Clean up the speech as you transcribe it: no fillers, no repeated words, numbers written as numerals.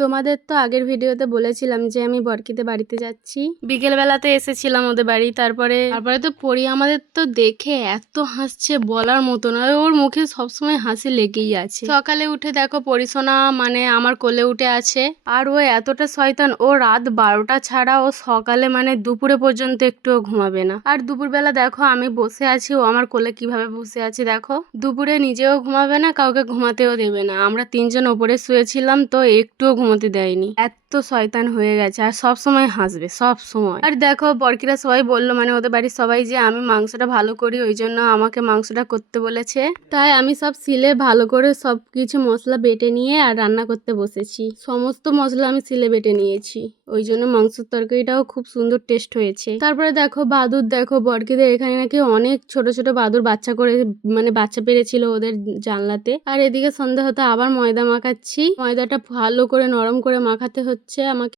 তোমাদের তো আগের ভিডিওতে বলেছিলাম যে আমি বরকিতে বাড়িতে যাচ্ছি। বিকেল বেলাতে এসেছিলাম ওদের বাড়ি। তারপরে তো পরি আমাদের তো দেখে এত হাসছে বলার মতো না, ওর মুখে সবসময় হাসি লেগেই আছে। সকালে উঠে দেখো পরিসোনা মানে আমার কোলে উঠে আছে, আর ও এতটা শয়তান, ও রাত 12টা ছাড়া ও সকালে মানে দুপুরে পর্যন্ত একটুও ঘুমাবে না। আর দুপুরবেলা দেখো আমি বসে আছি, ও আমার কোলে কিভাবে বসে আছে দেখো। দুপুরে নিজেও ঘুমাবে না, কাউকে ঘুমাতেও দেবে না। আমরা 3জন ওপরে শুয়েছিলাম তো একটুও ঘুমোতে দেয়নি, এত শয়তান হয়ে গেছে। আর সব সময় হাসবে সব সময়। আর দেখো বরকিরা সবাই বললো মানে ওদের বাড়ির সবাই যে আমি মাংসটা ভালো করি, ওই জন্য আমাকে মাংসটা করতে বলেছে। তাই আমি সব সিলে ভালো করে সব কিছু মশলা বেটে নিয়ে আর রান্না করতে বসেছি। সমস্ত মশলা আমি সিলে বেটে নিয়েছি, ওই জন্য মাংসের তরকারিটাও খুব সুন্দর টেস্ট হয়েছে। তারপরে দেখো বাদুর, দেখো বরকিদের এখানে নাকি অনেক ছোট ছোট বাদুর বাচ্চা করে মানে বাচ্চা পেরেছিল ওদের জানলাতে। আর এদিকে সন্ধ্যা হতে আবার ময়দা মাখাচ্ছি, ময়দাটা ভালো করে নরম করে মাখাতে হচ্ছে আমাকে।